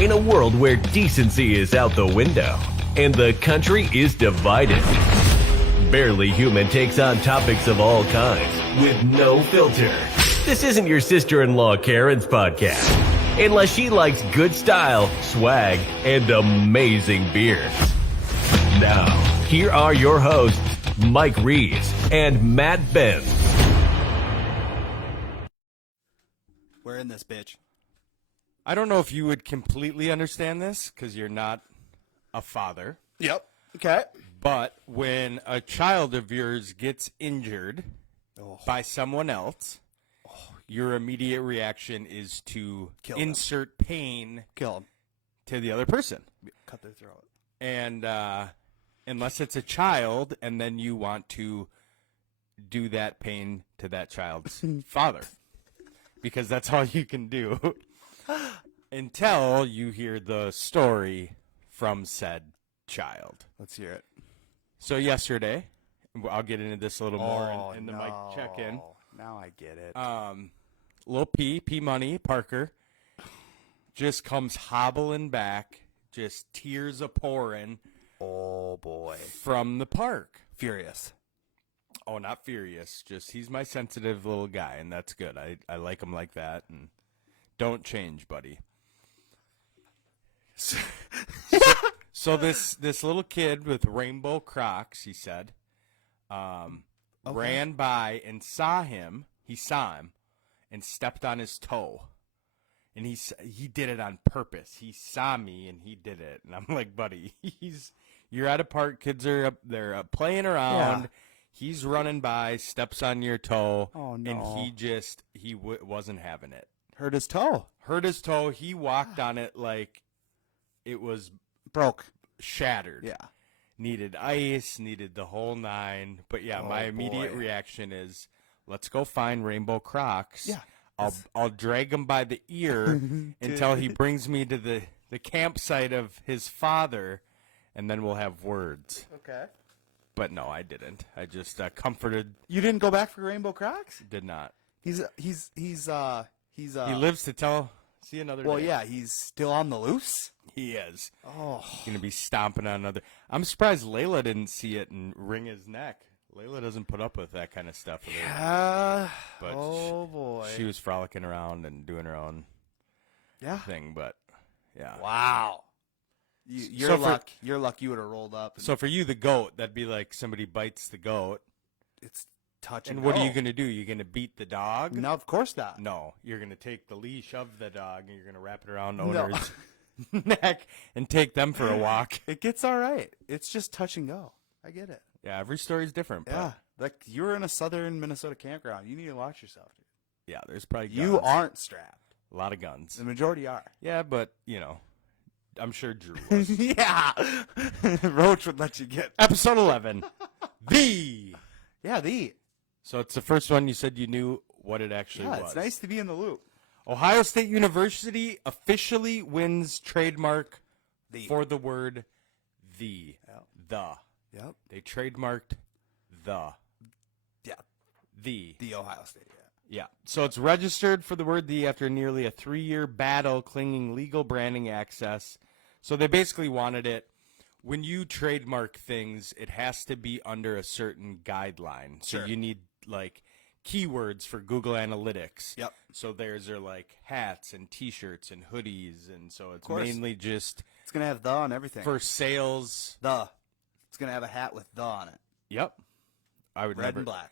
In a world where decency is out the window and the country is divided, Barely Human takes on topics of all kinds with no filter. This isn't your sister-in-law Karen's podcast, unless she likes good style, swag, and amazing beer. Now, here are your hosts, Mike Reeves and Matt Benz. We're in this bitch. I don't know if you would completely understand this because you're not a father. Yep. Okay. But when a child of yours gets injured by someone else, your immediate reaction is to Kill them. insert pain Kill him. to the other person. Cut their throat. And unless it's a child, and then you want to do that pain to that child's father. Because that's all you can do until you hear the story from said child. Let's hear it. So yesterday, I'll get into this a little more in the mic check-in. Now I get it. Lil P Money, Parker, just comes hobbling back, just tears a-pouring Oh, boy. from the park. Furious. Oh, not furious. Just he's my sensitive little guy, and that's good. I like him like that, and don't change, buddy. So this little kid with rainbow Crocs, he said, ran by and saw him. He saw him and stepped on his toe, and he did it on purpose. He saw me and he did it, and I'm like, buddy, you're at a park. Kids are up there playing around. Yeah. He's running by, steps on your toe, Oh, no. and he wasn't having it. Hurt his toe. Hurt his toe. He walked on it like it was Broke. shattered. Yeah. Needed ice, needed the whole nine. But yeah, Oh, my immediate boy. reaction is, let's go find Rainbow Crocs. Yeah. I'll drag him by the ear until he brings me to the campsite of his father, and then we'll have words. Okay. But no, I didn't. I just comforted. You didn't go back for Rainbow Crocs? Did not. He Lives to tell. See another Well, day. yeah, he's still on the loose. He is. Oh. Going to be stomping on another. I'm surprised Layla didn't see it and wring his neck. Layla doesn't put up with that kind of stuff. But oh, boy. She was frolicking around and doing her own thing, but yeah. Wow. Your luck you would have rolled up. So for you, the goat, that'd be like somebody bites the goat. It's touch And and what go. are you going to do? You're going to beat the dog? No, of course not. No. You're going to take the leash of the dog and you're going to wrap it around the owner's neck and take them for a walk. It gets all right. It's just touch and go. I get it. Yeah, every story's different. Yeah. Like, you're in a southern Minnesota campground. You need to watch yourself, dude. Yeah, there's probably guns. You aren't strapped. A lot of guns. The majority are. Yeah, but, I'm sure Drew was. Yeah. Roach would let you get. Episode 11. The. Yeah, So it's the first one you said you knew what it actually was. it's nice to be in the loop. Ohio State University officially wins trademark The. for the word the. Yep. The. Yep. They trademarked the. Yeah. The. The Ohio State, Yeah. So it's registered for the word the after nearly a 3-year battle clinging legal branding access. So they basically wanted it. When you trademark things, it has to be under a certain guideline. So Sure. you need like keywords for Google Analytics. Yep. So theirs are like hats and T-shirts and hoodies, and so it's course. mainly just It's going to have the on everything. for sales. The. It's going to have a hat with the on it. Yep. I would Red never. and black.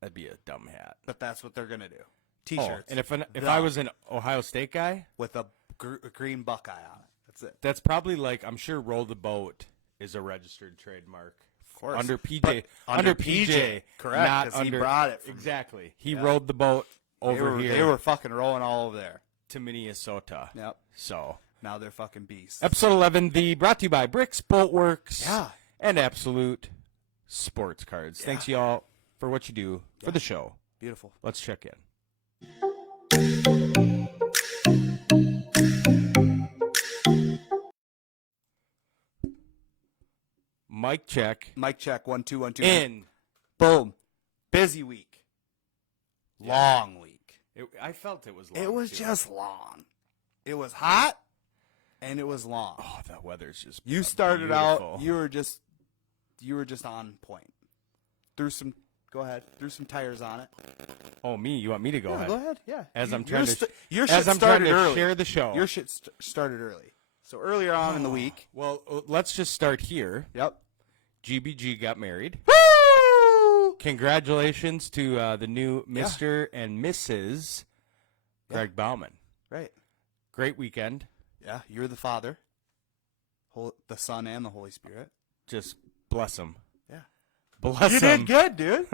That'd be a dumb hat. But that's what they're going to do. Oh, T-shirts. and if The. I was an Ohio State guy, with a green Buckeye on it. That's it. that's probably like, I'm sure Roll the Boat is a registered trademark. Of course. Under PJ. But Under PJ. Correct, Not 'cause he under, brought it from- Exactly. He rode the boat over here They were fucking rolling all over there. to Minnesota. Yep. So, Now they're fucking beasts. episode 11, the brought to you by Bricks, Boltworks, Yeah. and Absolute Sports Cards. Yeah. Thanks, y'all, for what you do for the show. Beautiful. Let's check in. Mic check. Mic check. 1 2 1 2. In. Boom. Busy week. Long week. I felt it was long. It was too. just long. It was hot. And it was long. Oh, that weather's just You started out. beautiful. You were just on point. Threw some tires on it. Oh, me? You want me to go ahead? Go ahead. Yeah. As I'm trying to your as shit I'm trying started to early. share the show. Your shit started early. So earlier on in the week. Well, let's just start here. Yep. GBG got married. Woo! Congratulations to the new Mr. and Mrs. Greg Bauman. Right. Great weekend. Yeah. You're the Father, the Son, and the Holy Spirit. Just bless them. Yeah. Bless You them. did good, dude.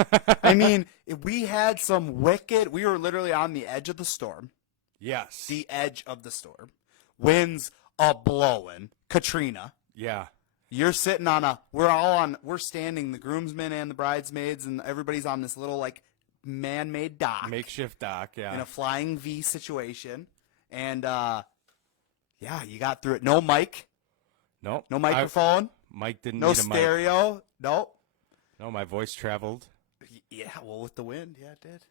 I mean, we had some we were literally on the edge of the storm. Yes. The edge of the storm. Winds a blowing. Katrina. Yeah. You're sitting we're standing, the groomsmen and the bridesmaids, and everybody's on this little, like, man-made dock. Makeshift dock, yeah. In a flying V situation. And, you got through it. No mic. Nope. No microphone. Mike didn't No need a mic. stereo. Nope. No, my voice traveled. Yeah, well, with the wind, yeah, it did.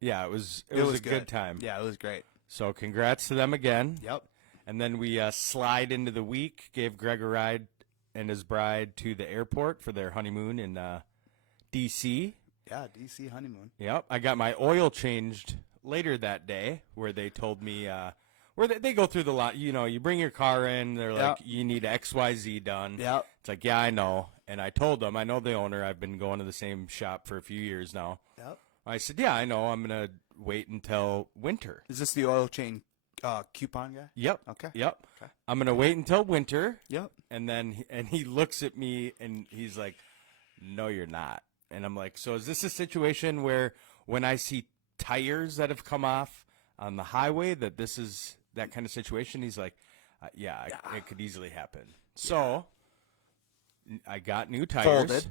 Yeah, it was a good time. Yeah, it was great. So congrats to them again. Yep. And then we slide into the week, gave Greg a ride and his bride to the airport for their honeymoon in D.C. Yeah, D.C. honeymoon. Yep. I got my oil changed later that day where they told me where they go through the lot. You know, you bring your car in, they're like, you need XYZ done. Yep. It's like, yeah, I know. And I told them, I know the owner. I've been going to the same shop for a few years now. Yep. I said, yeah, I know. I'm going to wait until winter. Is this the oil change coupon guy? Yep. Okay. Yep. Okay. I'm going to wait until winter. Yep. And then he looks at me and he's like, no, you're not. And I'm like, so is this a situation where when I see tires that have come off on the highway that this is that kind of situation? He's like, yeah, it could easily happen. So I got new tires. Folded.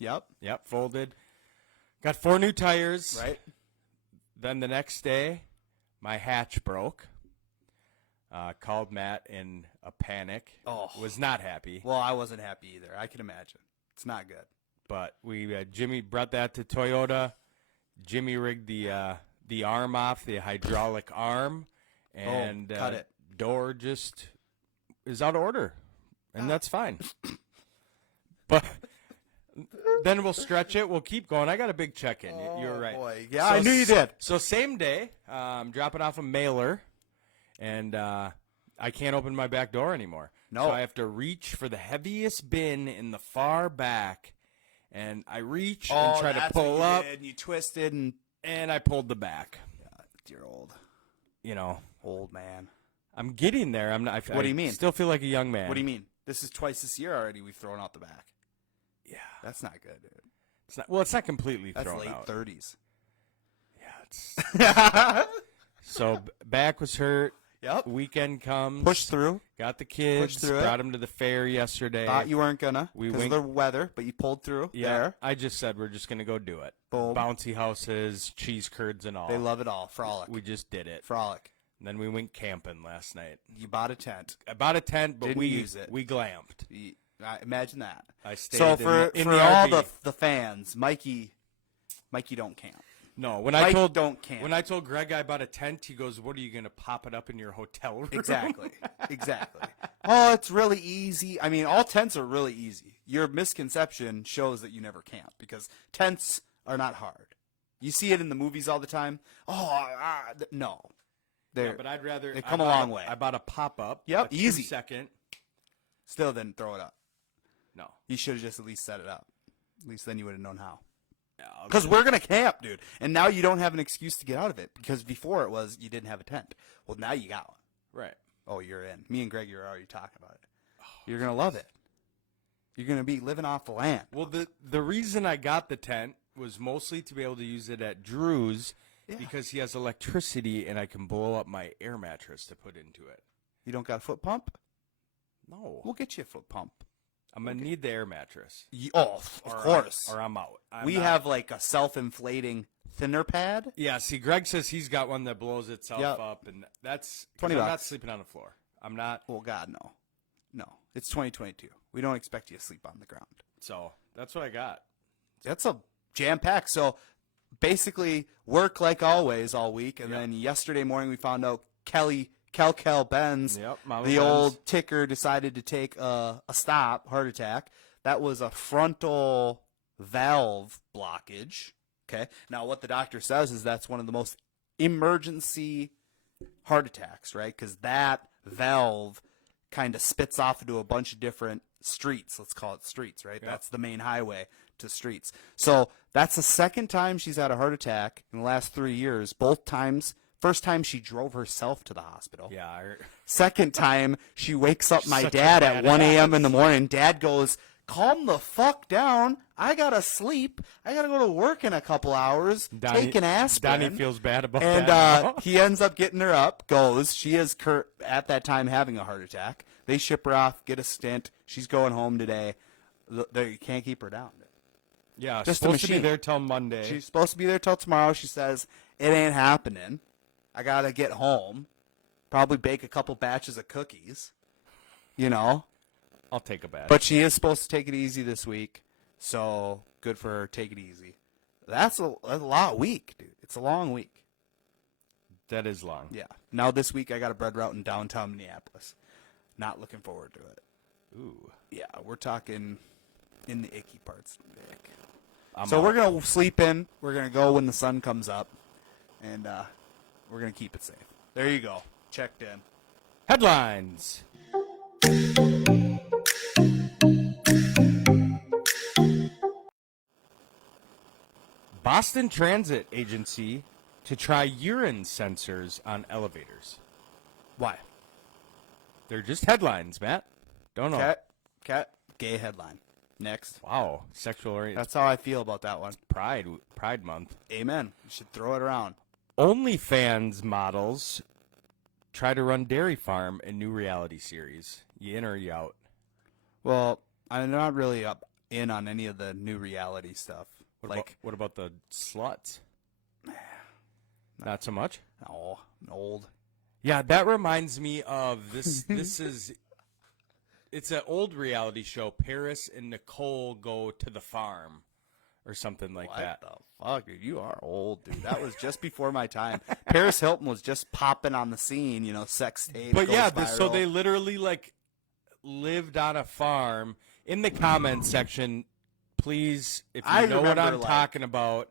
Yep. Yep, folded. Got 4 new tires. Right. Then the next day, my hatch broke. Called Matt in a panic. Oh. Was not happy. Well, I wasn't happy either. I can imagine. It's not good. But Jimmy brought that to Toyota. Jimmy rigged the arm off, the hydraulic arm, and cut it. Door just is out of order, and that's fine. But then we'll stretch it. We'll keep going. I got a big check-in. You're right. Boy. Yeah, I knew you did. So same day, I'm dropping off a mailer, and I can't open my back door anymore. No. So I have to reach for the heaviest bin in the far back. And I reach and try to pull up, did. You twisted and I pulled the back. Dear old man. I'm getting there. I'm not. What do you mean? Still feel like a young man. What do you mean? This is twice this year already. We've thrown out the back. Yeah, That's not good, dude. it's not. Well, it's not completely That's thrown late out. 30s. Yeah, it's. So back was hurt. Yep. Weekend comes. Push through. Got the kids. Push through Brought them to the fair yesterday. Thought you weren't gonna We because of the weather, but you pulled through. Yeah, There. I just said we're just gonna go do it. Boom. Bouncy houses, cheese curds, and all. They love it all. Frolic. We just did it. Frolic. And then we went camping last night. You bought a tent. I bought a tent, but Didn't we use it. we glamped. Imagine that. I stayed So in for the all RV. the fans, Mikey don't camp. No, when Mike I told don't camp. when I told Greg I bought a tent, he goes, "What are you going to pop it up in your hotel room?" Exactly. Oh, it's really easy. I mean, all tents are really easy. Your misconception shows that you never camp because tents are not hard. You see it in the movies all the time. No. Yeah, but I'd rather. They come a long way. I bought a pop up. Yep, a easy. 2-second. Still didn't throw it up. No. You should have just at least set it up. At least then you would have known how. Yeah, Because we're going to camp, dude. And now you don't have an excuse to get out of it. Because before it was you didn't have a tent. Well, now you got one. right. Oh, you're in. Me and Greg are already talking about it. You're going to love it. You're going to be living off the land. Well, the reason I got the tent was mostly to be able to use it at Drew's because he has electricity and I can blow up my air mattress to put into it. You don't got a foot pump? No. We'll get you a foot pump. I'm going to need the air mattress. Of course. Or I'm out. We have like a self-inflating thinner pad. Yeah, see, Greg says he's got one that blows itself Yep. up, and that's $20. I'm not sleeping on the floor. I'm not. Oh, God, no. No. It's 2022. We don't expect you to sleep on the ground. So that's what I got. That's a jam-pack. So basically work like always all week. And then yesterday morning we found out Kelly Kel Benz, Yep, Mama the Benz. old ticker decided to take a heart attack. That was a frontal valve blockage. Okay. Now, what the doctor says is that's one of the most emergency heart attacks, right? Because that valve kind of spits off into a bunch of different streets. Let's call it streets, right? Yep. That's the main highway to streets. So that's the second time she's had a heart attack in the last 3 years. Both times, first time she drove herself to the hospital. Yeah. Second time, she wakes up my Such a dad at 1 a.m. badass. in the morning. Dad goes, calm the fuck down. I gotta sleep. I gotta go to work in a couple hours. Take an aspirin. Donnie feels bad about And that. now. he ends up getting her up, goes. She is at that time having a heart attack. They ship her off, get a stint. She's going home today. They can't keep her down. Yeah, Just a supposed to be machine. there till Monday. She's supposed to be there till tomorrow. She says, it ain't happening. I got to get home. Probably bake a couple batches of cookies. You know? I'll take a bat. But she is supposed to take it easy this week. So, good for her. Take it easy. That's a lot week, dude. It's a long week. that is long. Yeah. Now this week I got a bread route in downtown Minneapolis. Not looking forward to it. Ooh. Yeah, we're talking in the icky parts. Ick. I'm So out. we're going to sleep in. We're going to go when the sun comes up. And we're going to keep it safe. There you go. Checked in. Headlines. Boston Transit Agency to try urine sensors on elevators. Why? They're just headlines, Matt. Don't know. Cat. Gay headline. Next. Wow. Sexual orientation. That's how I feel about that one. Pride Month. Amen. You should throw it around. OnlyFans models try to run dairy farm in new reality series. You in or you out? Well, I'm not really up in on any of the new reality stuff. What about the sluts? Not so much? Oh, I'm old. Yeah, that reminds me of this. It's an old reality show. Paris and Nicole go to the farm, or something like that. What the fuck, dude? You are old, dude. That was just before my time. Paris Hilton was just popping on the scene, sex tape. But goes yeah, so viral. they literally lived on a farm. In the comments section, please, if you I know what remember, I'm talking about,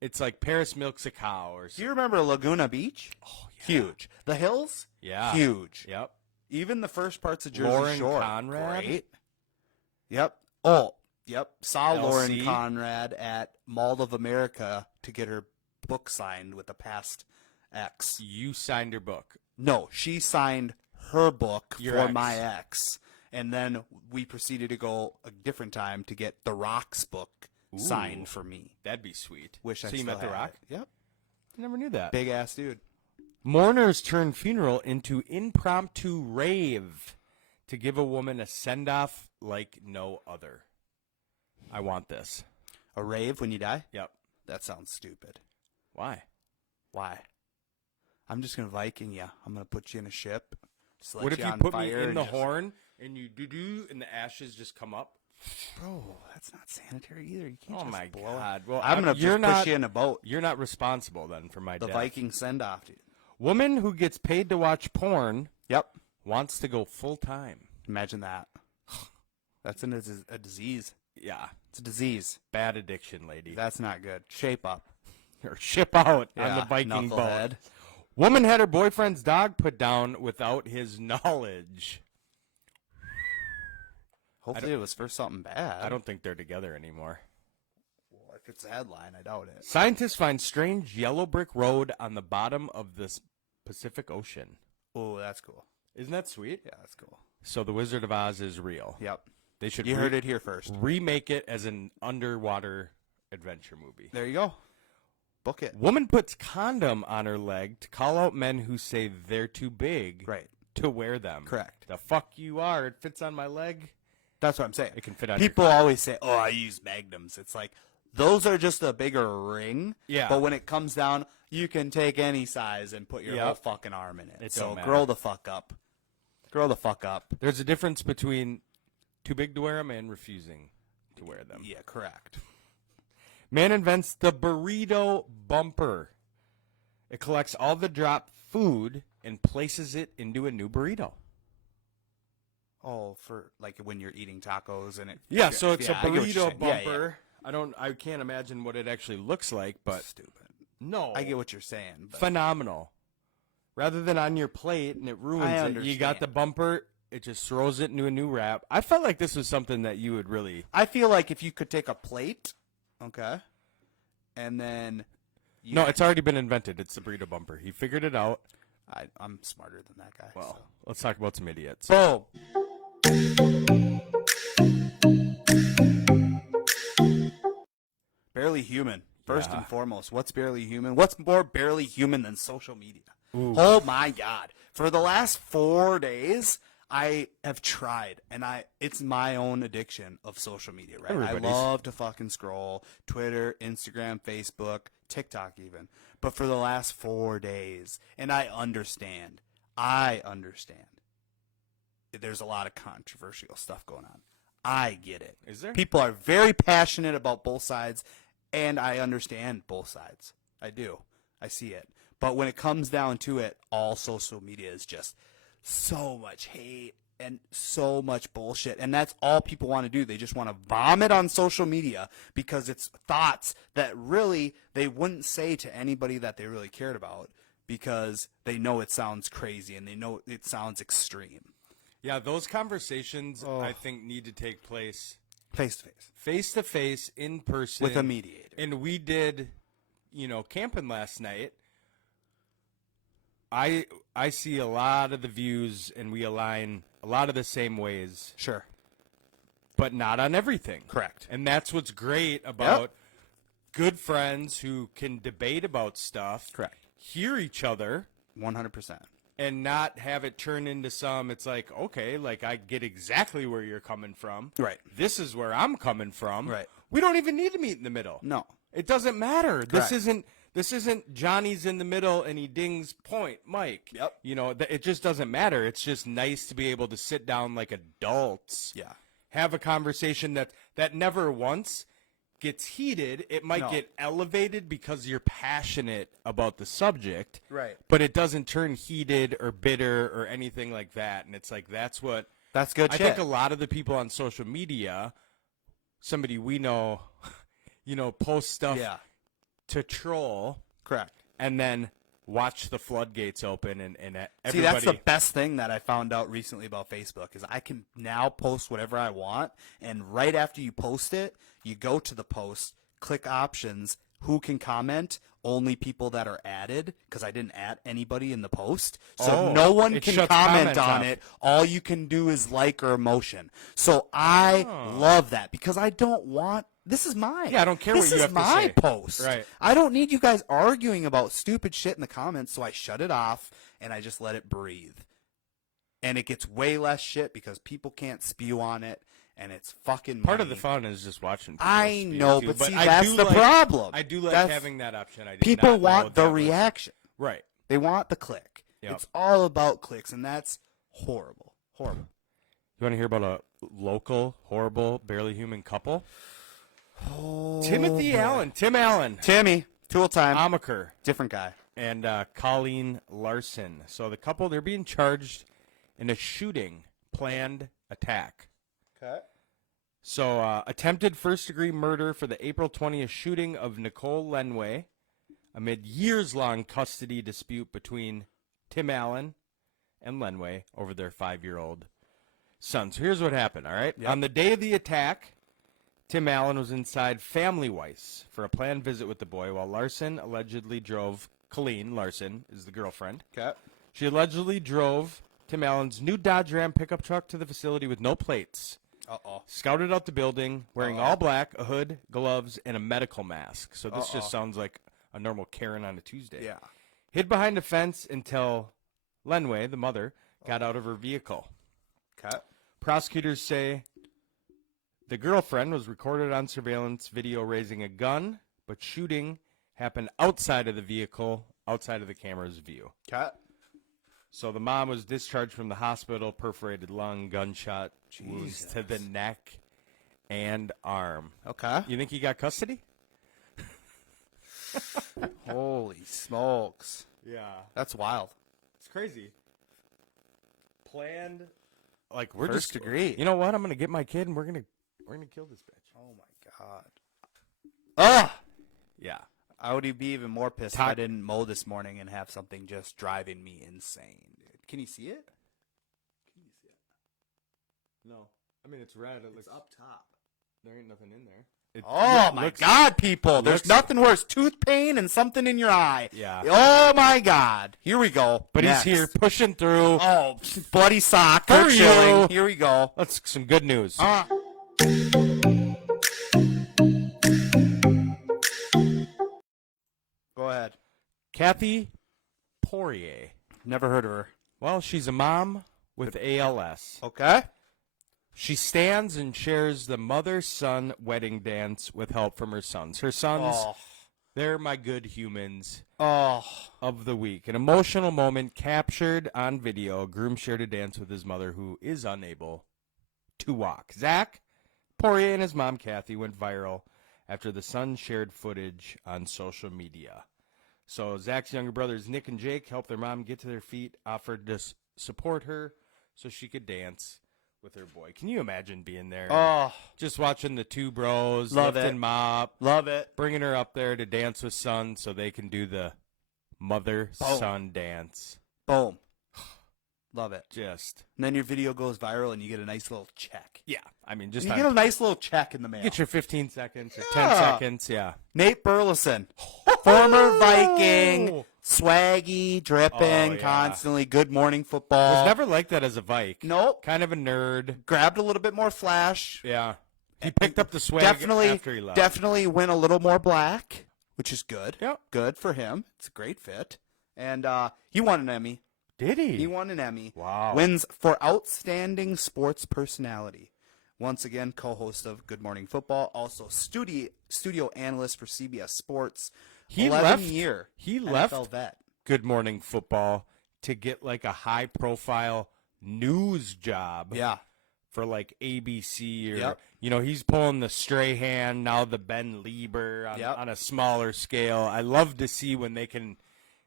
it's like Paris milks a cow or Do something. you remember Laguna Beach? Oh, yeah. Huge. The Hills? Yeah. Huge. Yep. Even the first parts of Jersey Lauren Shore. Conrad? Great. Yep. Oh, yep. Saw Lauren LC? Conrad at Mall of America to get her book signed with a past ex. You signed your book. No, she signed her book Your for ex. my ex. And then we proceeded to go a different time to get The Rock's book signed for me. That'd be sweet. Wish I so you still met The had Rock? it. Yep. I never knew that. Big ass dude. Mourners turn funeral into impromptu rave to give a woman a send-off like no other. I want this. A rave when you die? Yep. That sounds stupid. Why? Why? I'm just gonna Viking you. I'm gonna put you in a ship. Just light What if you on put me fire in and the just- horn and you do and the ashes just come up? Bro, that's not sanitary either. You can't Oh just my blow it. God! Well, I'm gonna you're just not push you in a boat. you're not responsible then for my The death. Viking send off, dude. Woman who gets paid to watch porn Yep. wants to go full time. Imagine that. That's a disease. Yeah, It's a disease. bad addiction, lady. That's not good. Shape up. Or ship out on Yeah, the Viking boat. knucklehead. Woman had her boyfriend's dog put down without his knowledge. Hopefully it was for something bad. I don't think they're together anymore. Well, if it's a headline, I doubt it. Scientists find strange yellow brick road on the bottom of the Pacific Ocean. Oh, that's cool. Isn't that sweet? Yeah, that's cool. So the Wizard of Oz is real. Yep. They should You heard it here first. remake it as an underwater adventure movie. There you go. Book it. Woman puts condom on her leg to call out men who say they're too big Right. to wear them. Correct. The fuck you are. It fits on my leg. That's what I'm saying. It can fit on People always say, "Oh, I use magnums." It's like those are just a bigger ring. Yeah. But when it comes down, you can take any size and put your Yep. whole fucking arm in it. It So don't matter. grow the fuck up. Grow the fuck up. There's a difference between too big to wear them and refusing to wear them. Yeah, correct. Man invents the burrito bumper. It collects all the dropped food and places it into a new burrito. Oh, for like when you're eating tacos and it. Yeah, so it's a I get what you're burrito saying. Yeah, bumper. I can't imagine what it actually looks like, but Stupid. no. I get what you're saying. But Phenomenal. Rather than on your plate and it ruins I it, you got understand. the bumper, it just throws it into a new wrap. I felt like this was something that you would really. I feel like if you could take a plate, okay, and then. No, it's already been invented. It's the burrito bumper. He figured it out. I'm smarter than that guy. Well, so. let's talk about some idiots. Boom. Barely human. First Yeah. and foremost, what's barely human? What's more barely human than social media? Ooh. Oh my God. For the last 4 days, I have tried, and it's my own addiction of social media, right? Everybody's. I love to fucking scroll Twitter, Instagram, Facebook, TikTok even. But for the last 4 days, and I understand. There's a lot of controversial stuff going on. I get it. Is there? People are very passionate about both sides, and I understand both sides. I do. I see it. But when it comes down to it, all social media is just so much hate and so much bullshit. And that's all people want to do. They just want to vomit on social media because it's thoughts that really they wouldn't say to anybody that they really cared about because they know it sounds crazy and they know it sounds extreme. Yeah, those conversations, Oh. I think, need to take place Face to face. face to face, in person. With a mediator. And we did, camping last night. I see a lot of the views, and we align a lot of the same ways, Sure. but not on everything. Correct. And that's what's great about good friends who can debate about stuff, Correct. hear each other, 100%. and not have it turn into it's like, okay, like I get exactly where you're coming from. Right. This is where I'm coming from. Right. We don't even need to meet in the middle. No. It doesn't matter. Correct. This isn't Johnny's in the middle and he dings point Mike. Yep. It just doesn't matter. It's just nice to be able to sit down like adults. Yeah. Have a conversation that never once gets heated. It might No. get elevated because you're passionate about the subject. Right. But it doesn't turn heated or bitter or anything like that. And it's like that's good I shit. think a lot of the people on social media, somebody we know, post stuff Yeah. to troll Correct. and then watch the floodgates open and everybody. See, that's the best thing that I found out recently about Facebook is I can now post whatever I want, and right after you post it, you go to the post, click options, who can comment, only people that are added, because I didn't add anybody in the post. So Oh, no one it can shuts comment comments on off. it. All you can do is like or emotion. So I love that because I don't want. This is mine. Yeah, I don't care this what you is have to my say. post. Right. I don't need you guys arguing about stupid shit in the comments, so I shut it off and I just let it breathe. And it gets way less shit because people can't spew on it, and it's fucking Part of the money. fun is just watching. people I speak, know, too. but see, I that's do the like- problem. I do like That's- having that option. I did People not know want the that was- reaction. Right. They want the click. Yep. It's all about clicks, and that's horrible. Horrible. You want to hear about a local, horrible, barely human couple? Oh, Timothy boy. Allen. Tim Allen. Timmy. Tool time. Amaker. Different guy. And Colleen Larson. So the couple, they're being charged in a shooting, planned attack. Okay. So attempted first-degree murder for the April 20th shooting of Nicole Lenway amid years-long custody dispute between Tim Allen and Lenway over their 5-year-old son. So here's what happened, all right? Yep. On the day of the attack, Tim Allen was inside Family Weiss for a planned visit with the boy while Larson allegedly drove, Colleen Larson is the girlfriend. Okay. She allegedly drove Tim Allen's new Dodge Ram pickup truck to the facility with no plates. Uh-oh. Scouted out the building, wearing Uh-oh. all black, a hood, gloves, and a medical mask. So this Uh-oh. just sounds like a normal Karen on a Tuesday. Yeah. Hid behind a fence until Lenway, the mother, got out of her vehicle. Okay. Prosecutors say the girlfriend was recorded on surveillance video raising a gun, but shooting happened outside of the vehicle, outside of the camera's view. Okay. So the mom was discharged from the hospital, perforated lung, gunshot wounds to the neck and arm. Okay. You think he got custody? Holy smokes. Yeah. That's wild. crazy. Planned, like we're First just degree. You know what? I'm gonna get my kid, and we're gonna kill this bitch. Oh my god. Ugh. Yeah. I would be even more pissed if I didn't mow this morning and have something just driving me insane, dude. Can you see it? Can you see it? No, I mean it's red. It looks up top. There ain't nothing in there. It Oh my god, people. There's looks- nothing worse. Tooth pain and something in your eye. Yeah. Oh my god. Here we go. But Next. he's here pushing through. Oh, bloody sock. For They're chilling. you. Here we go. That's some good news. Go ahead. Kathy Poirier. Never heard of her. Well, she's a mom with ALS. Okay. She stands and shares the mother-son wedding dance with help from her sons. Her sons, Oh. they're my good humans Oh. of the week. An emotional moment captured on video. A groom shared a dance with his mother who is unable to walk. Zach Poirier and his mom, Kathy, went viral after the son shared footage on social media. So Zach's younger brothers, Nick and Jake, helped their mom get to their feet, offered to support her so she could dance with her boy. Can you imagine being there? Oh. Just watching the two bros, Love lifting it. mop, Love it. bringing her up there to dance with son so they can do the mother-son dance. Boom. Love it. Just, And then your video goes viral and you get a nice little check. yeah. I mean, just And you get a nice little check in the mail. get your 15 seconds or 10 Yeah. seconds, yeah. Nate Burleson, former Viking, swaggy, dripping, Oh, yeah. constantly, good morning football. Was never like that as a Vike. Nope. Kind of a nerd. Grabbed a little bit more flash. Yeah. He picked up the swag after he left. Definitely went a little more black, which is good. Yep. Good for him. It's a great fit. And he won an Emmy. Did he? He won an Emmy. Wow. Wins for Outstanding Sports Personality. Once again, co-host of Good Morning Football, also studio analyst for CBS Sports. He 11-year He NFL left vet. Good Morning Football to get like a high-profile news job. Yeah. For like ABC or Yep. he's pulling the Strahan, now the Ben Lieber on a smaller scale. I love to see when they can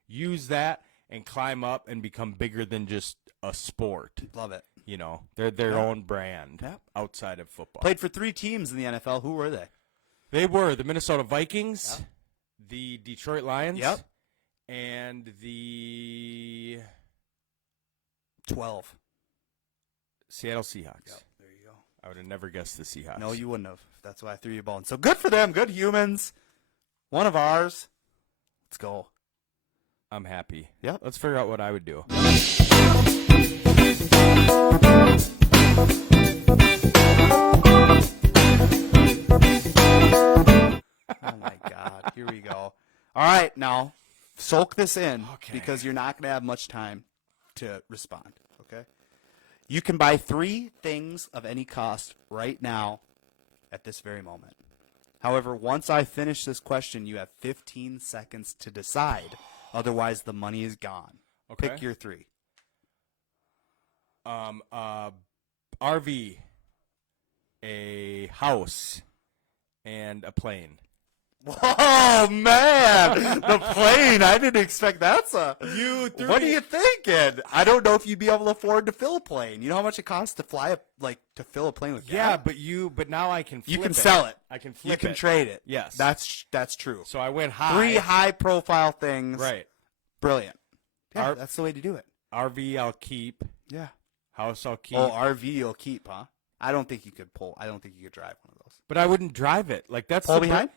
use that and climb up and become bigger than just a sport. Love it. They're their own brand Yep. outside of football. Played for 3 teams in the NFL. Who were they? They were the Minnesota Vikings, the Detroit Lions, Yep. and the 12. Seattle Seahawks. There you go. I would have never guessed the Seahawks. No, you wouldn't have. That's why I threw you a bone. So good for them. Good humans. One of ours. Let's go. I'm happy. Yep. Let's figure out what I would do. Oh my God. Here we go. All right, now soak this in Okay. because you're not going to have much time to respond. Okay. You can buy 3 things of any cost right now at this very moment. However, once I finish this question, you have 15 seconds to decide. Otherwise, the money is gone. Okay. Pick your 3. RV, a house, and a plane. Oh man, the plane! I didn't expect that. What are me- you thinking? I don't know if you'd be able to afford to fill a plane. You know how much it costs to fly to fill a plane with Yeah, gas? but now I can flip you can it. sell it. I can flip You can it. trade it. Yes. that's true. So I went high. 3 high-profile things. Right. Brilliant. Yeah, Our- that's the way to do it. RV I'll keep. Yeah. House I'll keep. Oh, RV you'll keep, huh? I don't think you could drive one of those. But I wouldn't drive it. Like that's Pull the behind?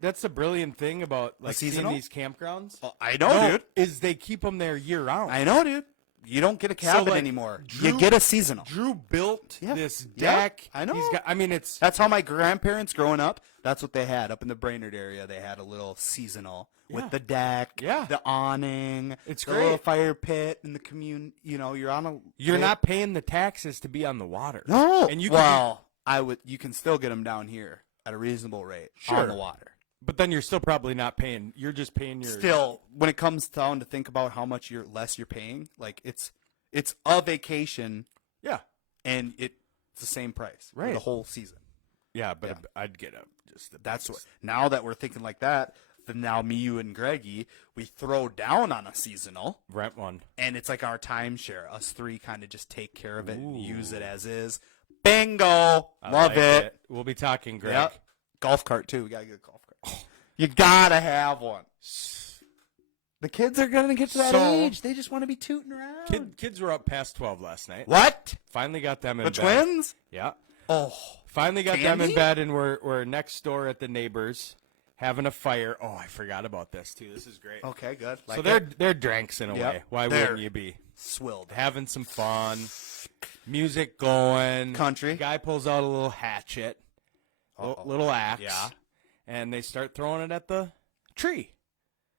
That's the brilliant thing about like seeing seasonal? these campgrounds. Oh, I know, No, dude. is they keep them there year round. I know, dude. You don't get a cabin like, anymore. Drew- you get a seasonal. Drew built Yeah. this Yeah, deck. I know. He's got. I mean, it's That's how my grandparents growing up, that's what they had. Up in the Brainerd area, they had a little seasonal Yeah. with the deck, Yeah. the awning, It's the little great. fire pit in the you're on a you're pit. not paying the taxes to be on the water. No. and you can you can still get them down here at a reasonable rate on Sure. the water. but then you're still probably not paying. You're just paying your Still, when it comes down to think about how much less you're paying, like it's a vacation Yeah, and it's the same price for Right. the whole season. yeah. But Yeah. I'd get a just. That's what. Now that we're thinking like that, now me, you, and Greggy, we throw down on a seasonal, Rent one. and it's like our timeshare. Us three kind of just take care of it and use it as is. Bingo! I Love like it. We'll be talking, Greg. Yep. Golf cart too. We gotta get a golf cart. You gotta have one. The kids are gonna get to that So- age. They just want to be tooting around. Kids were up past 12 last night. What? Finally got them in The bed. twins? Yeah. Oh, Finally got them in Candy? bed, and we're next door at the neighbors having a fire. Oh, I forgot about this too. This is great. okay, good. So they're drinks in a Yep. way. Why They're- wouldn't you be? swilled. Having some fun, music going. Country. Guy pulls out a little hatchet, little axe. Yeah. And they start throwing it at the tree.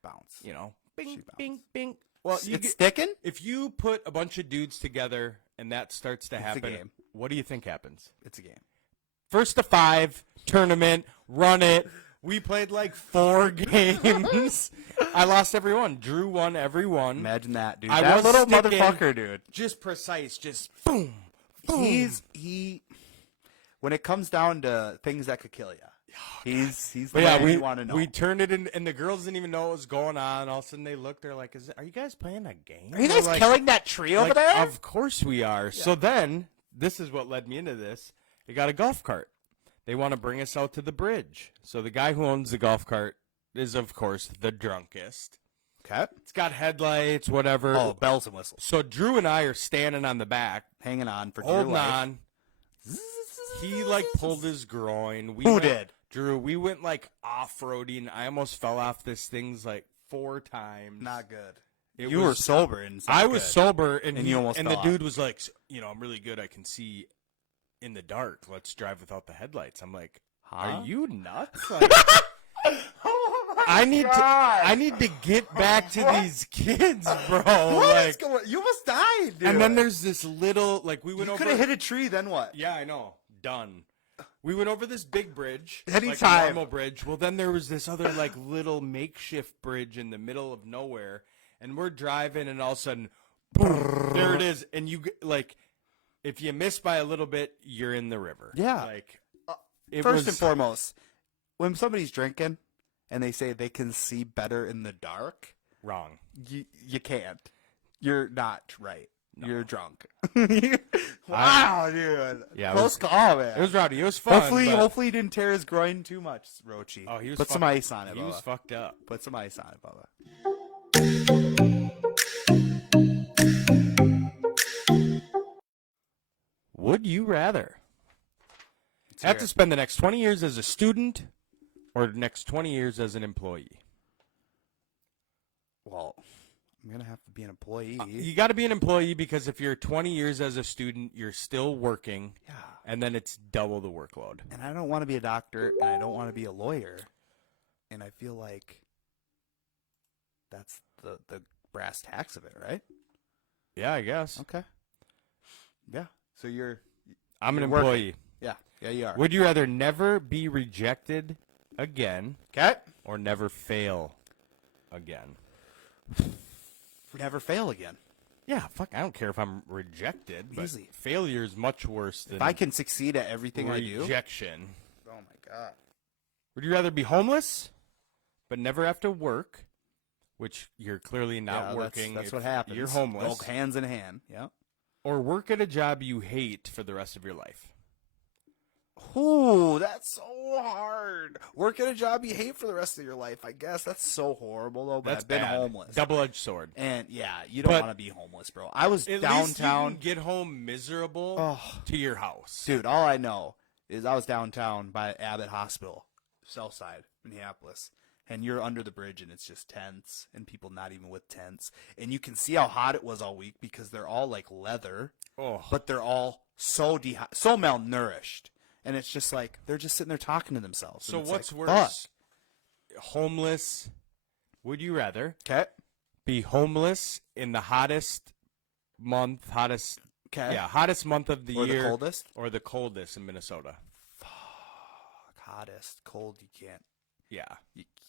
Bounce. You know, She bing, bounced. bing, bing. Well, It's sticking? if you put a bunch of dudes together and that starts to a happen, game. what do you think happens? It's a game. First to 5 tournament, run it. We played like 4 games. I lost every one. Drew won every one. Imagine that, dude. I That was little sticking- motherfucker, dude. Just precise, just boom, boom. He when it comes down to things that could kill you, he's the But yeah, man we you want to know. we turned it in, and the girls didn't even know what was going on. All of a sudden, they looked. They're like, "Are you guys playing a game? Are you We're guys like, killing that tree over like, there? Of course we are. So then, this is what led me into this. They got a golf cart. They want to bring us out to the bridge. So the guy who owns the golf cart is, of course, the drunkest. Okay. It's got headlights, whatever. Oh, bells and whistles. So Drew and I are standing on the back, Hanging on for dear holding life. on. He like pulled his groin. Who did? Drew. We went like off-roading. I almost fell off this thing's like 4 times. Not good. It You were was- sober and I was sober, and, And he, you almost and fell the off. dude was like, I'm really good. I can see in the dark. Let's drive without the headlights. I'm like, Huh? are you nuts? Like, I need to get back to these kids, bro. Like, You almost died, dude. and then there's this little like we went you over. could have hit a tree. Then what? Yeah, I know. Done. We went over this big bridge, like a Anytime. normal bridge. Well, then there was this other like little makeshift bridge in the middle of nowhere, and we're driving, and all of a sudden, boom, there it is, and like, if you miss by a little bit, you're in the river. Yeah. Like, it First was and foremost, when somebody's drinking and they say they can see better in the dark, wrong. you can't. You're not right. No. You're drunk. Wow, dude. Yeah, it Close was- call, man. It was rowdy. It was fun. Hopefully, but hopefully he didn't tear his groin too much, Rochi. Oh, he was. Put some fucked- ice on it, He was Bubba. fucked up. Put some ice on it, Bubba. Would you rather hear have to it. spend the next 20 years as a student or the next 20 years as an employee? Well, I'm gonna have to be an employee. You got to be an employee because if you're 20 years as a student, you're still working, Yeah. and then it's double the workload. And I don't want to be a doctor, and I don't want to be a lawyer, and I feel like that's the brass tacks of it, right? Yeah, I guess. Okay. Yeah. So I'm an you're working. employee. yeah, you are. Would you rather never be rejected again Okay. or never fail again? Never fail again. Yeah, fuck. I don't care if I'm rejected, but Easy. failure is much worse than If I can succeed at everything I do. rejection. Oh my god. Would you rather be homeless but never have to work, which you're clearly not Yeah, working? That's if what happens. You're homeless. Go hands in hand. Yeah. Or work at a job you hate for the rest of your life? Ooh, that's so hard. Work at a job you hate for the rest of your life. I guess that's so horrible though. But That's I've been bad. homeless. Double-edged sword. And yeah, you don't But- want to be homeless, bro. I was At downtown. least you can get home miserable Oh. to your house. Dude, all I know is I was downtown by Abbott Hospital, Southside, Minneapolis. And you're under the bridge and it's just tents and people not even with tents. And you can see how hot it was all week because they're all like leather, Oh, but they're all so so malnourished. And it's just like they're just sitting there talking to themselves. so And it's what's like, worse? Homeless? Would you rather Okay. be homeless in the hottest month, hottest month of the Or year, the coldest? or the coldest in Minnesota? Hottest, cold, you can't. Yeah,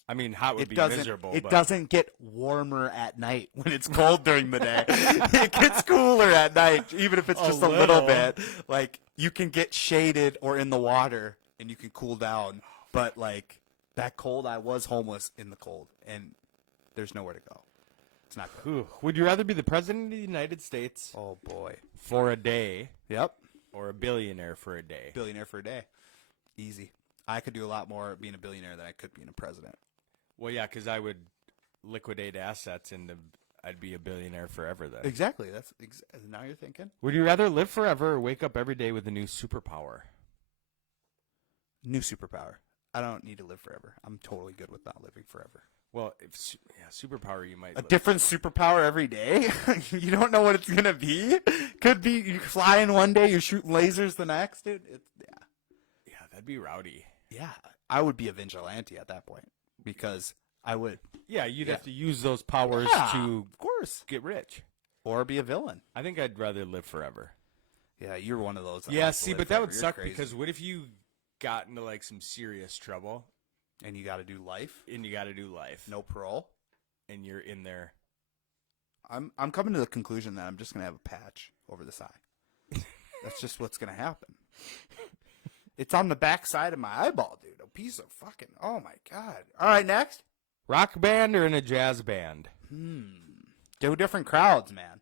I mean, hot would It be doesn't. miserable. It but doesn't get warmer at night when it's cold during the day. It gets cooler at night, even if it's A just a little little. bit. Like you can get shaded or in the water, and you can cool down. But like That cold, I was homeless in the cold, and there's nowhere to go. It's not good. Ooh. Would you rather be the president of the United States Oh, boy. for a day Yep. or a billionaire for a day? Billionaire for a day. Easy. I could do a lot more being a billionaire than I could being a president. Well, yeah, because I would liquidate assets and I'd be a billionaire forever then. Exactly. Now you're thinking. Would you rather live forever or wake up every day with a new superpower? New superpower. I don't need to live forever. I'm totally good with not living forever. Well, superpower you might A live. different superpower every day? You don't know what it's going to be? Could be you fly in one day, you're shooting lasers the next, dude. Yeah, that'd be rowdy. Yeah. I would be a vigilante at that point because I would. Yeah, you'd Yeah. have to use those powers Yeah, to of course. get rich. Or be a villain. I think I'd rather live forever. Yeah, you're one of those. That Yeah, wants to see, live but that forever. would You're suck crazy. because what if you got into like some serious trouble And you got to do life, and you got to do life no parole. and you're in there? I'm coming to the conclusion that I'm just going to have a patch over this eye. That's just what's going to happen. It's on the back side of my eyeball, dude. A piece of fucking, oh my God. All right, next. Rock band or in a jazz band? Two different crowds, man.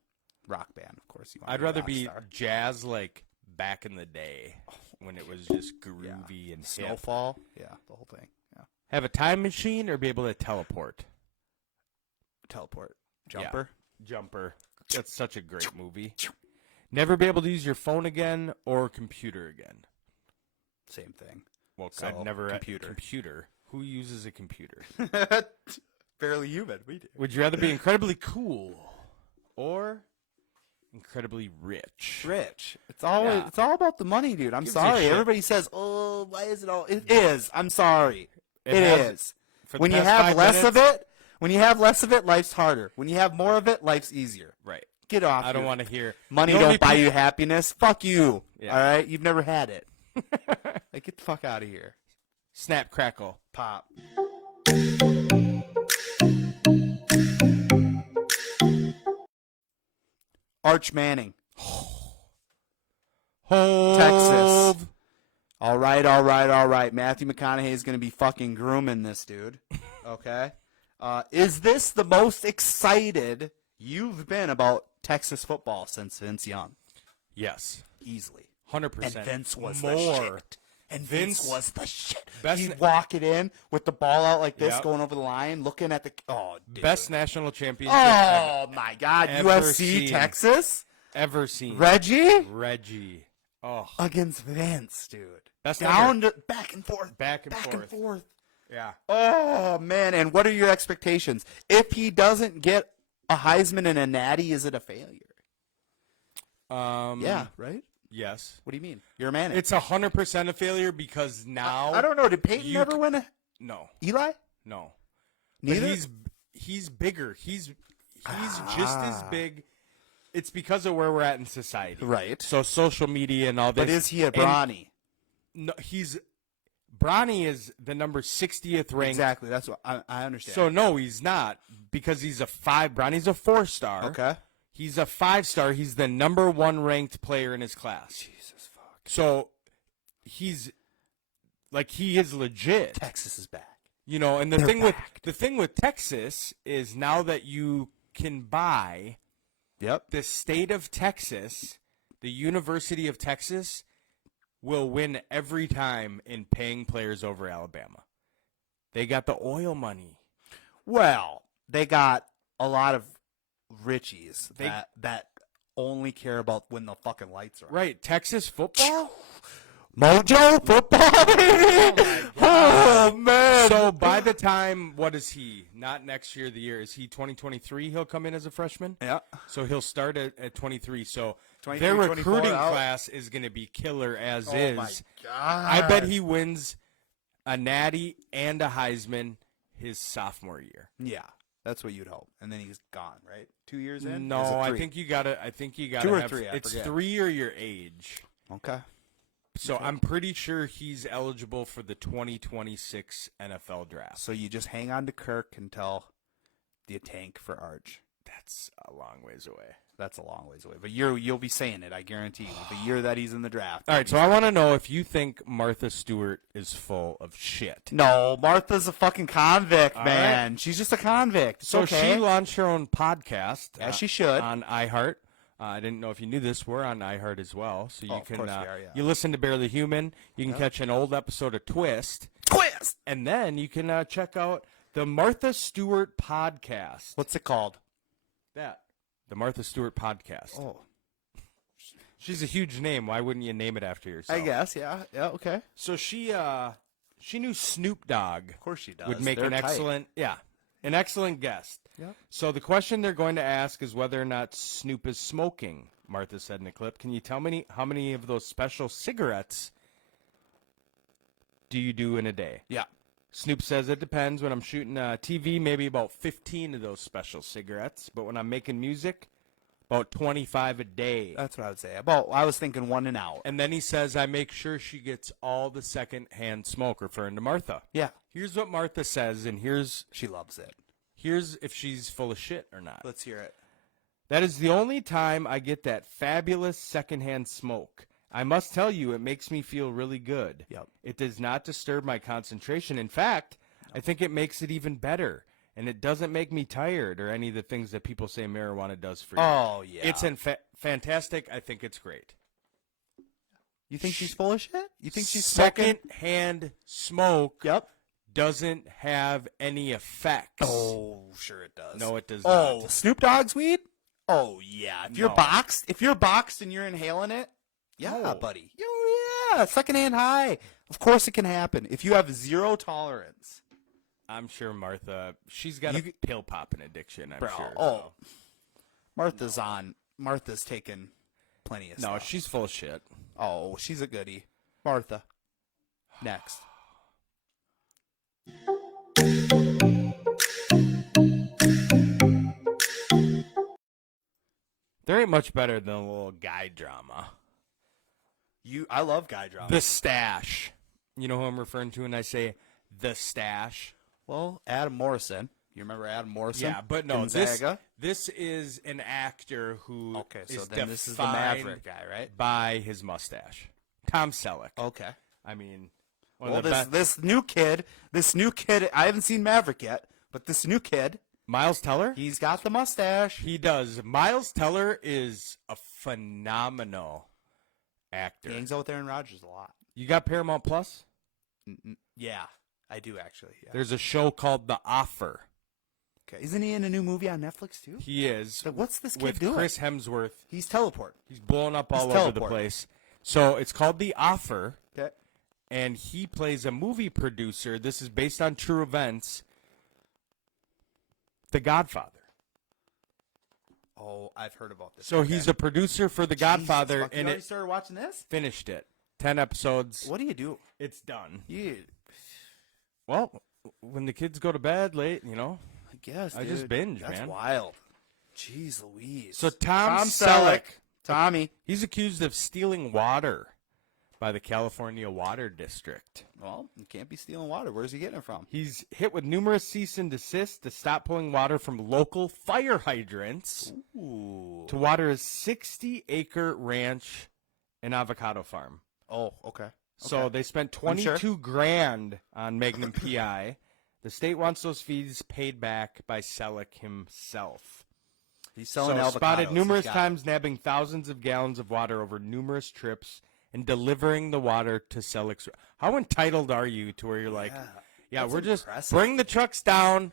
Rock band, of course. You want I'd to be a rather rock be star. jazz like back in the day when it was just groovy and hip. Snowfall. Yeah, the whole thing. Yeah. Have a time machine or be able to teleport? Teleport. Jumper. Jumper. That's such a great movie. Never be able to use your phone again or computer again. Same thing. Well, So, I'd never computer. computer. Who uses a computer? Barely human. We do. Would you rather be incredibly cool or incredibly rich? Rich. It's always Yeah. it's all about the money, dude. I'm Gives a sorry. shit. Everybody says, "Oh, why is it all?" It is. I'm sorry. It It has- is. For the When you past have 5 less of minutes- it, life's harder. When you have more of it, life's easier. Right. Get off. I don't your- want to hear Money the don't only buy peop- you happiness. Fuck you. Yeah. All right, you've never had it. Like, get the fuck out of here. Snap crackle. Pop. Arch Manning. Hold. Texas. All right. Matthew McConaughey is going to be fucking grooming this dude. Okay? Is this the most excited you've been about Texas football since Vince Young? Yes. Easily. 100%. And Vince was more. the shit. And Vince Vince- was the shit. Best He'd na- walk it in with the ball out like this, Yep. going over the line, looking at the... Oh, dude. Best national championship Oh, my God. ever USC, seen. Texas? ever seen. Reggie? Oh, Against Vince, dude. Best Down to... Back and forth. Back and Back forth. and forth. yeah. Oh, man. And what are your expectations? If he doesn't get a Heisman and a Natty, is it a failure? Yeah, right? Yes. What do you mean? You're a man. It's 100% a failure because now I don't know. Did Peyton you ever c- win a... No. Eli? No. Neither? But he's bigger. He's just as big. It's because of where we're at in society. Right. So social media and all this. But is he a and- Bronny? No, Bronny is the number 60th ranked. Exactly. That's what I understand. So no, he's not because he's a 5. Bronny's a 4-star. Okay. He's a 5-star. He's the number 1 ranked player in his class. Jesus fuck. So he is legit. Texas is back. You know, and the They're thing with Texas is now that you can buy Yep. the state of Texas, the University of Texas will win every time in paying players over Alabama. They got the oil money. Well, they got a lot of richies that only care about when the fucking lights are on. Right, Texas football? Mojo football, baby! Oh, man. So by the time, what is he? Not next year, the year. Is he 2023? He'll come in as a freshman? Yeah. So he'll start at 23. So 23, their 24 recruiting out. class is going to be killer as Oh, is. my God. I bet he wins a Natty and a Heisman his sophomore year. Yeah. That's what you'd hope. And then he's gone, right? 2 years in? No, Is it I 3? think you gotta. I think you gotta 2 or have. 3, I It's forget. 3 or your age. Okay. So I'm pretty sure he's eligible for the 2026 NFL draft. So you just hang on to Kirk until you tank for Arch. That's a long ways away. That's a long ways away. But you'll be saying it, I guarantee you. The year that he's in the draft. All right, so I want to know if you think Martha Stewart is full of shit. No, Martha's a fucking convict, All man. right. She's just a convict. It's So okay. she launched her own podcast. As she should. On iHeart. I didn't know if you knew this. We're on iHeart as well, so you of can course we are, yeah. you listen to Barely Human. You can catch an old episode of Twist, Twist! and then you can check out the Martha Stewart podcast. What's it called? That? The Martha Stewart podcast. Oh. She's a huge name. Why wouldn't you name it after yourself? I guess, yeah. Yeah, okay. So she knew Snoop Dogg Of course she does. would make They're an tight. excellent guest. Yep. So the question they're going to ask is whether or not Snoop is smoking, Martha said in the clip. Can you tell me how many of those special cigarettes do you do in a day? Yeah. Snoop says it depends. When I'm shooting TV, maybe about 15 of those special cigarettes. But when I'm making music, about 25 a day. That's what I would say. I was thinking 1 an hour. And then he says, I make sure she gets all the secondhand smoke, referring to Martha. Yeah. Here's what Martha says, and here's She loves it. if she's full of shit or not. Let's hear it. That is the only time I get that fabulous secondhand smoke. I must tell you, it makes me feel really good. Yep. It does not disturb my concentration. In fact, I think it makes it even better. And it doesn't make me tired or any of the things that people say marijuana does for you. Oh, yeah. It's fantastic. I think it's great. You think she's full of shit? You think she's smoking? Secondhand smoke Yep. doesn't have any effects. Oh, sure it does. No, it does Oh, not. Snoop Dogg's weed? Oh, yeah. If you're No. boxed and you're inhaling it, yeah, No. buddy. Oh, yeah. Secondhand high. Of course it can happen. If you have zero tolerance. I'm sure Martha, she's got You a could- pill popping addiction, I'm Bro, sure. oh. Martha's taken plenty of No, stuff. she's full of shit. Oh, she's a goodie. Martha. Next. There ain't much better than a little guy drama. I love guy drama. The Stash. You know who I'm referring to when I say The Stash? Well, Adam Morrison. You remember Adam Morrison? Yeah, but no, Gonzaga? this is an actor who Okay, so is then this is the defined Maverick guy, right? by his mustache. Tom Selleck. Okay. I mean, one Well, of the best. this new kid, I haven't seen Maverick yet, but this new kid, Miles Teller? he's got the mustache. He does. Miles Teller is a phenomenal actor. He hangs out with Aaron Rodgers a lot. You got Paramount Plus? Yeah, I do actually. Yeah. There's a show called The Offer. Okay. Isn't he in a new movie on Netflix too? He is. So what's this kid with doing? Chris Hemsworth. He's teleport. He's blowing up all He's over the teleport. place. So it's called The Offer, Okay. and he plays a movie producer. This is based on true events. The Godfather. Oh, I've heard about this. So he's a producer for The Godfather, Jesus, fuck, you and already it started watching this? finished it. 10 episodes. What do you do? It's done. You, Well, when the kids go to bed late, you know. I guess. I just dude. binge, That's man. wild. Jeez Louise. So Tom Selleck, Tommy. he's accused of stealing water by the California Water District. Well, you can't be stealing water. Where's he getting it from? He's hit with numerous cease and desist to stop pulling water from local fire hydrants Ooh. to water his 60-acre ranch and avocado farm. Oh, okay. So they spent I'm sure. $22,000 on Magnum PI. The state wants those fees paid back by Selleck himself. He's selling So avocados. spotted numerous He's got it. times nabbing thousands of gallons of water over numerous trips and delivering the water to Selleck's. How entitled are you to where you're like, yeah, That's we're just impressive. bring the trucks down,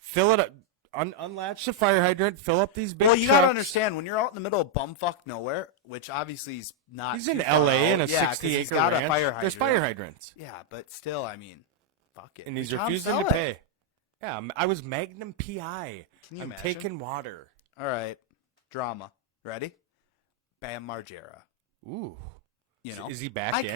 fill it up, unlatch the fire hydrant, fill up these big Well, you trucks. gotta understand when you're out in the middle of bumfuck nowhere, which obviously he's not. He's too in far L.A. out. in a Yeah, 'cause 60-acre he's got ranch. a fire hydrant. There's fire hydrants. Yeah, but still, I mean, fuck it. And he's Tom refusing to Selleck. pay. Yeah, I was Magnum PI. Can you I'm imagine? taking water. All right, drama. Ready? Bam Margera. Ooh. You know, Is he back in?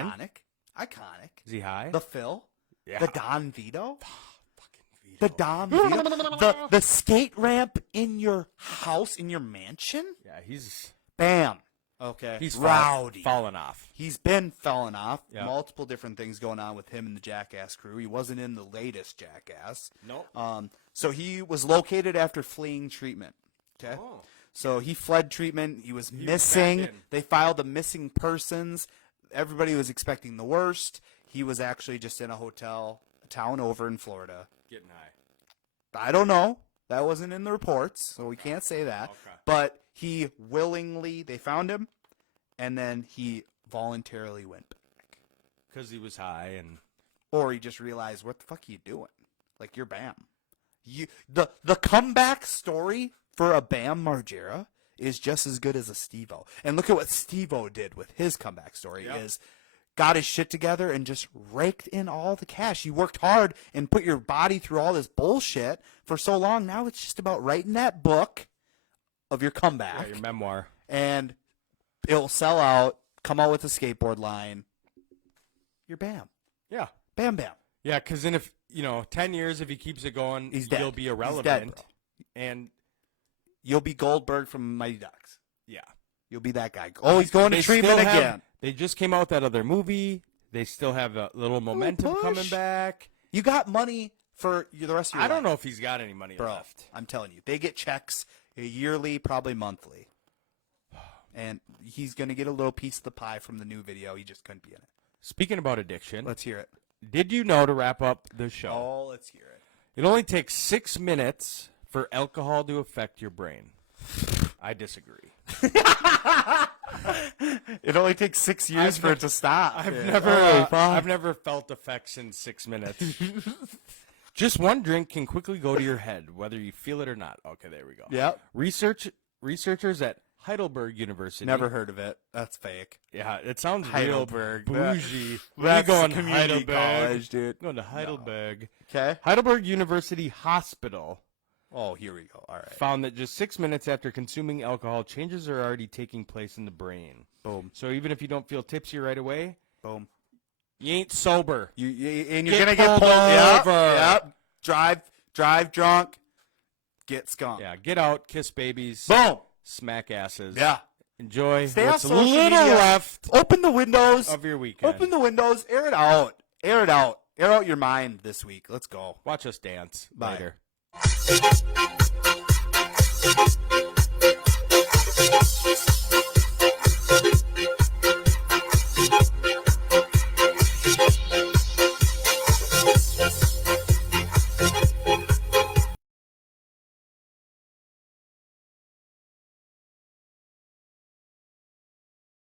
Iconic. Is he high? The Phil. Yeah. The Don Vito. Fucking The Vito. Don Vito. the skate ramp in your house, in your mansion. Yeah, he's Bam. Okay. he's rowdy. fallen off. He's been falling off. Yeah. Multiple different things going on with him and the Jackass crew. He wasn't in the latest Jackass. Nope. So he was located after fleeing treatment. Okay. Oh. So he fled treatment. He was was missing. back in. They filed a missing persons. Everybody was expecting the worst. He was actually just in a hotel, a town over in Florida. Getting high. I don't know. That wasn't in the reports, so we can't say that. Okay. But he willingly, they found him, and then he voluntarily went back. Because he was high and Or he just realized, what the fuck are you doing? Like, you're Bam. The comeback story for a Bam Margera is just as good as a Steve-O. And look at what Steve-O did with his comeback story. Yep. Is got his shit together and just raked in all the cash. You worked hard and put your body through all this bullshit for so long. Now it's just about writing that book of your comeback. your memoir. And it'll sell out, come out with a skateboard line. You're Bam. Yeah. Bam Bam. Yeah, because in 10 years, if he keeps it going, He's dead. you'll be He's irrelevant. dead, bro. And You'll be Goldberg from Mighty Ducks. yeah. You'll be that guy. Oh, he's going to They treatment still have- again. They just came out with that other movie. They still have a little momentum push. coming back. You got money for the rest of your life. I don't know if he's got any money Bro, left. I'm telling you. They get checks yearly, probably monthly. And he's going to get a little piece of the pie from the new video. He just couldn't be in it. Speaking about addiction, Let's hear it. did you know, to wrap up the show, Oh, let's hear it. it only takes 6 minutes for alcohol to affect your brain? I disagree. It only takes 6 years for it to stop. I've never felt effects in 6 minutes. Just one drink can quickly go to your head, whether you feel it or not. Okay, there we go. Yep. Researchers at Heidelberg University. Never heard of it. That's fake. Yeah, it sounds Heidelberg. real bougie. That's you going to community Heidelberg? college, dude. Going to Heidelberg. Okay. Heidelberg University Hospital Oh, here we go. All right. found that just 6 minutes after consuming alcohol, changes are already taking place in the brain. Boom. So even if you don't feel tipsy right away, Boom. you ain't sober. And you're Get gonna get pulled pulled over. Yep. Drive drunk. Get skunked. Yeah, get out, kiss babies, Boom. smack asses. Yeah. Enjoy Stay off what's social little media. left Open the windows. of your weekend. Open the windows. Air it out. Air it out. Air out your mind this week. Let's go. Watch us dance Bye. later.